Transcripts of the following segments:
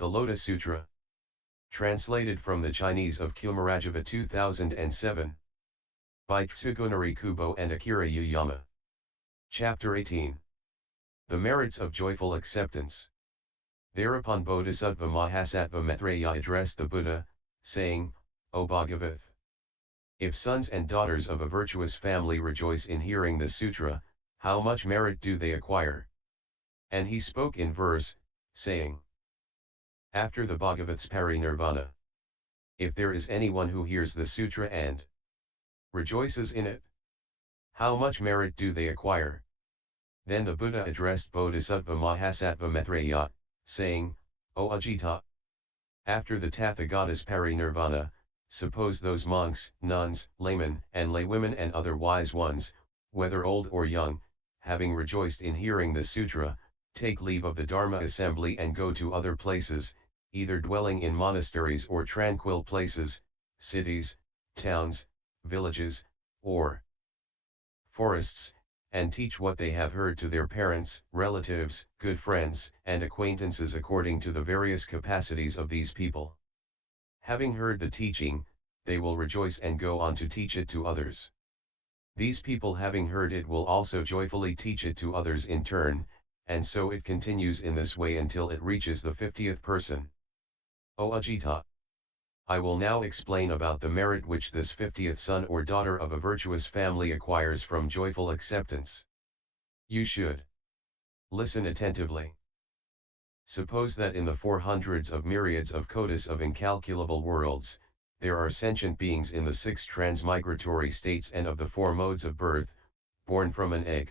The Lotus Sutra. Translated from the Chinese of Kumarajiva 2007. By Tsugunari Kubo and Akira Yuyama. Chapter 18. The Merits of Joyful Acceptance. Thereupon Bodhisattva Mahasattva Maitreya addressed the Buddha, saying, O Bhagavath! If sons and daughters of a virtuous family rejoice in hearing this sutra, how much merit do they acquire? And he spoke in verse, saying, after the Bhagavat's parinirvana, if there is anyone who hears the sutra and rejoices in it, how much merit do they acquire? Then the Buddha addressed Bodhisattva Mahasattva Maitreya, saying, O Ajita! After the Tathagata's parinirvana, suppose those monks, nuns, laymen, and laywomen and other wise ones, whether old or young, having rejoiced in hearing the sutra, take leave of the Dharma assembly and go to other places, either dwelling in monasteries or tranquil places, cities, towns, villages, or forests, and teach what they have heard to their parents, relatives, good friends, and acquaintances according to the various capacities of these people. Having heard the teaching, they will rejoice and go on to teach it to others. These people having heard it will also joyfully teach it to others in turn, and so it continues in this way until it reaches the 50th person. O Ajita! I will now explain about the merit which this 50th son or daughter of a virtuous family acquires from joyful acceptance. You should listen attentively. Suppose that in the 400s of myriads of kotis of incalculable worlds, there are sentient beings in the 6 transmigratory states and of the 4 modes of birth, born from an egg,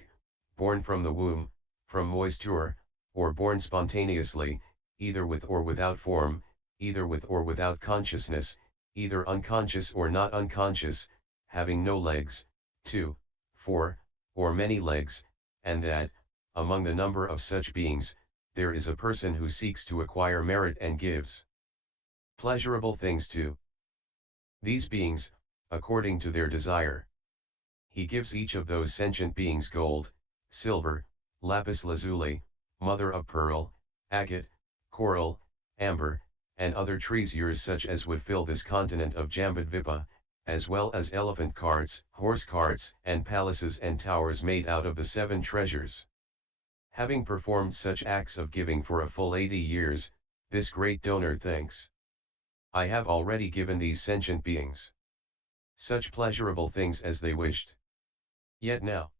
born from the womb, from moisture, or born spontaneously, either with or without form, either with or without consciousness, either unconscious or not unconscious, having no legs, 2, 4, or many legs, and that, among the number of such beings, there is a person who seeks to acquire merit and gives pleasurable things to these beings, according to their desire. He gives each of those sentient beings gold, silver, lapis lazuli, mother of pearl, agate, coral, amber, and other treasures such as would fill this continent of Jambudvipa, as well as elephant carts, horse carts, and palaces and towers made out of the 7 treasures. Having performed such acts of giving for a full 80 years, this great donor thinks, I have already given these sentient beings such pleasurable things as they wished. Yet now,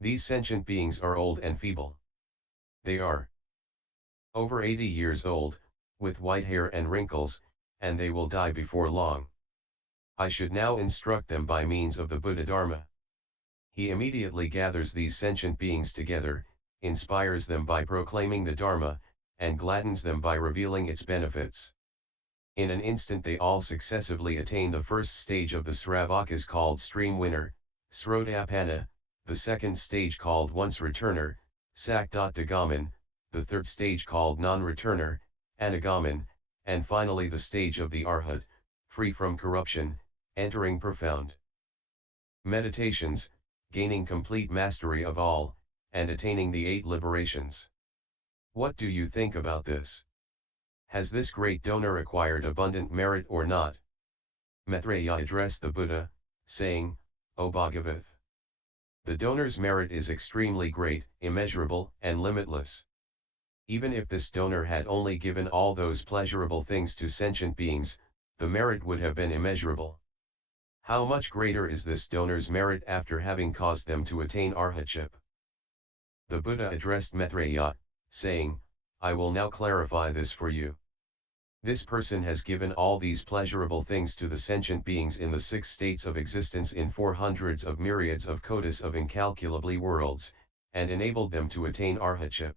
these sentient beings are old and feeble. They are over 80 years old, with white hair and wrinkles, and they will die before long. I should now instruct them by means of the Buddha Dharma. He immediately gathers these sentient beings together, inspires them by proclaiming the Dharma, and gladdens them by revealing its benefits. In an instant they all successively attain the first stage of the Sravakas called stream winner, Srodapana, the second stage called once returner, Sakdotagaman, the third stage called non-returner, Anagaman, and finally the stage of the Arhat, free from corruption, entering profound meditations, gaining complete mastery of all, and attaining the 8 liberations. What do you think about this? Has this great donor acquired abundant merit or not? Maitreya addressed the Buddha, saying, O Bhagavath! The donor's merit is extremely great, immeasurable, and limitless. Even if this donor had only given all those pleasurable things to sentient beings, the merit would have been immeasurable. How much greater is this donor's merit after having caused them to attain arhatship? The Buddha addressed Maitreya, saying, I will now clarify this for you. This person has given all these pleasurable things to the sentient beings in the 6 states of existence in 400s of myriads of kotis of incalculably worlds, and enabled them to attain arhatship.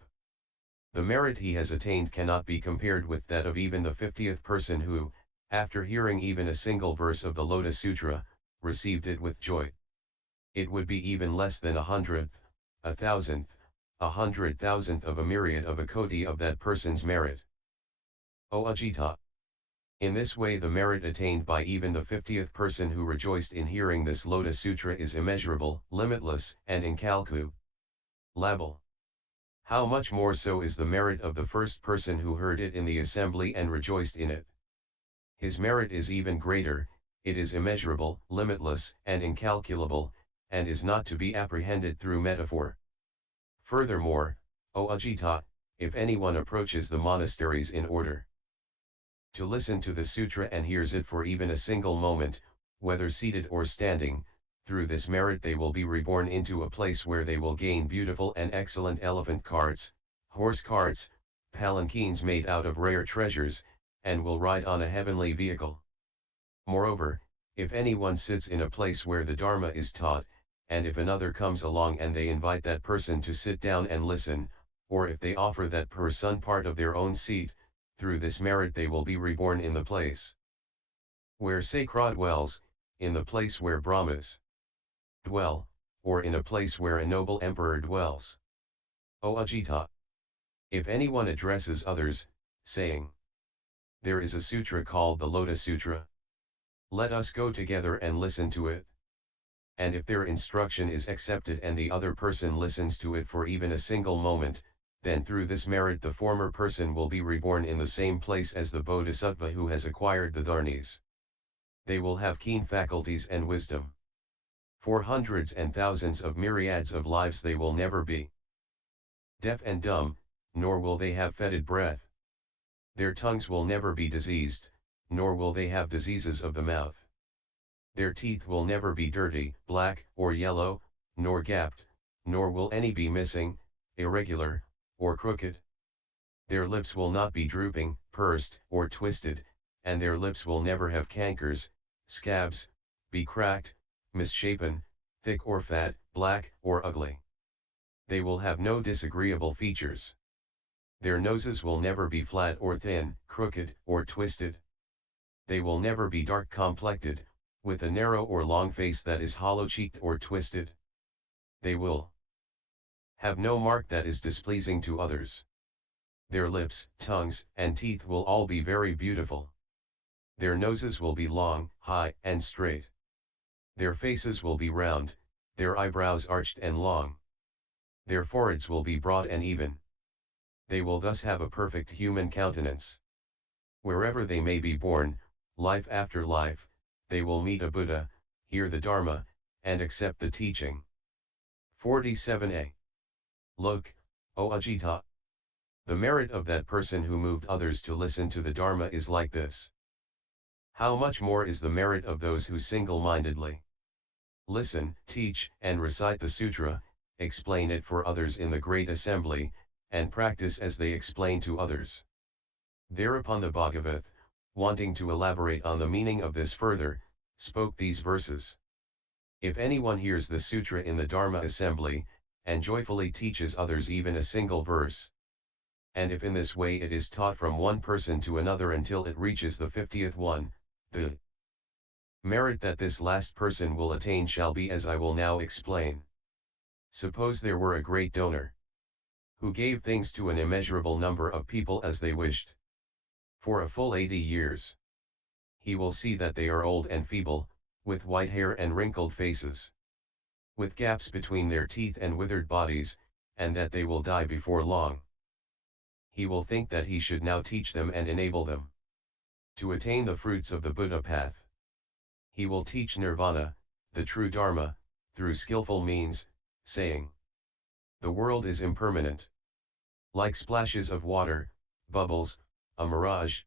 The merit he has attained cannot be compared with that of even the 50th person who, after hearing even a single verse of the Lotus Sutra, received it with joy. It would be even less than 100th, 1,000th, 100,000th of a myriad of a koti of that person's merit. O Ajita! In this way the merit attained by even the 50th person who rejoiced in hearing this Lotus Sutra is immeasurable, limitless, and incalculable. How much more so is the merit of the first person who heard it in the assembly and rejoiced in it. His merit is even greater, it is immeasurable, limitless, and incalculable, and is not to be apprehended through metaphor. Furthermore, O Ajita, if anyone approaches the monasteries in order to listen to the sutra and hears it for even a single moment, whether seated or standing, through this merit they will be reborn into a place where they will gain beautiful and excellent elephant carts, horse carts, palanquins made out of rare treasures, and will ride on a heavenly vehicle. Moreover, if anyone sits in a place where the Dharma is taught, and if another comes along and they invite that person to sit down and listen, or if they offer that person part of their own seat, through this merit they will be reborn in the place where Sakra dwells, in the place where Brahmas dwell, or in a place where a noble emperor dwells. O Ajita! If anyone addresses others, saying, "There is a sutra called the Lotus Sutra. Let us go together and listen to it." And if their instruction is accepted and the other person listens to it for even a single moment, then through this merit the former person will be reborn in the same place as the Bodhisattva who has acquired the dharnis. They will have keen faculties and wisdom. For hundreds and thousands of myriads of lives they will never be deaf and dumb, nor will they have fetid breath. Their tongues will never be diseased, nor will they have diseases of the mouth. Their teeth will never be dirty, black, or yellow, nor gapped, nor will any be missing, irregular, or crooked. Their lips will not be drooping, pursed, or twisted, and their lips will never have cankers, scabs, be cracked, misshapen, thick or fat, black or ugly. They will have no disagreeable features. Their noses will never be flat or thin, crooked, or twisted. They will never be dark complected, with a narrow or long face that is hollow-cheeked or twisted. They will have no mark that is displeasing to others. Their lips, tongues, and teeth will all be very beautiful. Their noses will be long, high, and straight. Their faces will be round, their eyebrows arched and long. Their foreheads will be broad and even. They will thus have a perfect human countenance. Wherever they may be born, life after life, they will meet a Buddha, hear the Dharma, and accept the teaching. 47a. Look, O Ajita! The merit of that person who moved others to listen to the Dharma is like this. How much more is the merit of those who single-mindedly listen, teach, and recite the sutra, explain it for others in the great assembly, and practice as they explain to others. Thereupon the Bhagavat, wanting to elaborate on the meaning of this further, spoke these verses. If anyone hears the sutra in the Dharma assembly, and joyfully teaches others even a single verse, and if in this way it is taught from one person to another until it reaches the 50th one, the merit that this last person will attain shall be as I will now explain. Suppose there were a great donor, who gave things to an immeasurable number of people as they wished, for a full 80 years. He will see that they are old and feeble, with white hair and wrinkled faces, with gaps between their teeth and withered bodies, and that they will die before long. He will think that he should now teach them and enable them to attain the fruits of the Buddha path. He will teach nirvana, the true Dharma, through skillful means, saying, "The world is impermanent. Like splashes of water, bubbles, a mirage.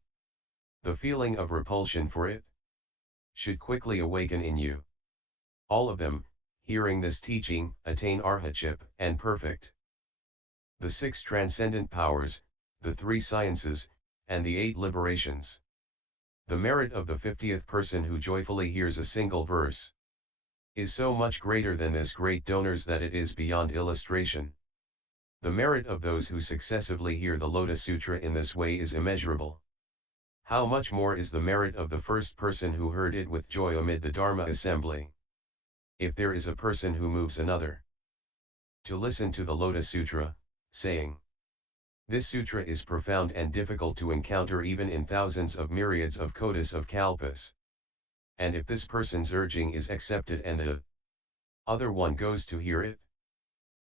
The feeling of repulsion for it should quickly awaken in you." All of them, hearing this teaching, attain arhatship and perfect the 6 transcendent powers, the 3 sciences, and the 8 liberations. The merit of the 50th person who joyfully hears a single verse is so much greater than this great donor's that it is beyond illustration. The merit of those who successively hear the Lotus Sutra in this way is immeasurable. How much more is the merit of the first person who heard it with joy amid the Dharma assembly? If there is a person who moves another to listen to the Lotus Sutra, saying, "This sutra is profound and difficult to encounter even in thousands of myriads of kotis of kalpas," and if this person's urging is accepted and the other one goes to hear it,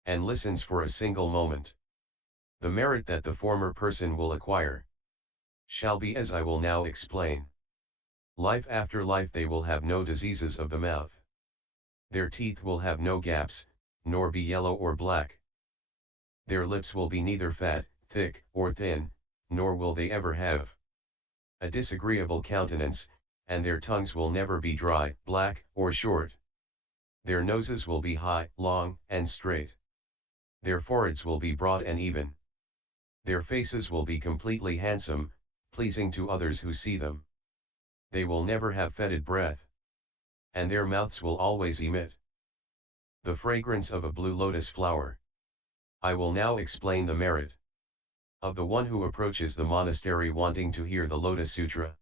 and listens for a single moment, The merit that the former person will acquire shall be as I will now explain. Life after life they will have no diseases of the mouth. Their teeth will have no gaps, nor be yellow or black. Their lips will be neither fat, thick, or thin, nor will they ever have a disagreeable countenance, and their tongues will never be dry, black, or short. Their noses will be high, long, and straight. Their foreheads will be broad and even. Their faces will be completely handsome, pleasing to others who see them. They will never have fetid breath. And their mouths will always emit the fragrance of a blue lotus flower. I will now explain the merit of the one who approaches the monastery wanting to hear the Lotus Sutra,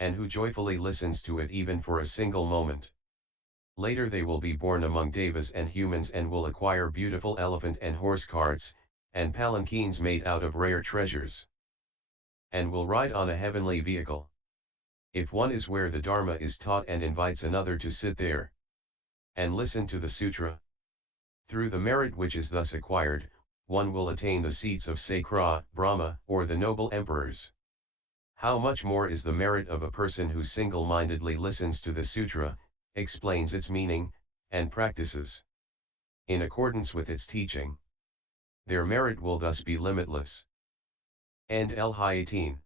and who joyfully listens to it even for a single moment. Later they will be born among devas and humans and will acquire beautiful elephant and horse carts, and palanquins made out of rare treasures, and will ride on a heavenly vehicle. If one is where the Dharma is taught and invites another to sit there and listen to the sutra, through the merit which is thus acquired, one will attain the seats of Sakra, Brahma, or the noble emperors. How much more is the merit of a person who single-mindedly listens to the sutra, explains its meaning, and practices in accordance with its teaching. Their merit will thus be limitless. And L. 18.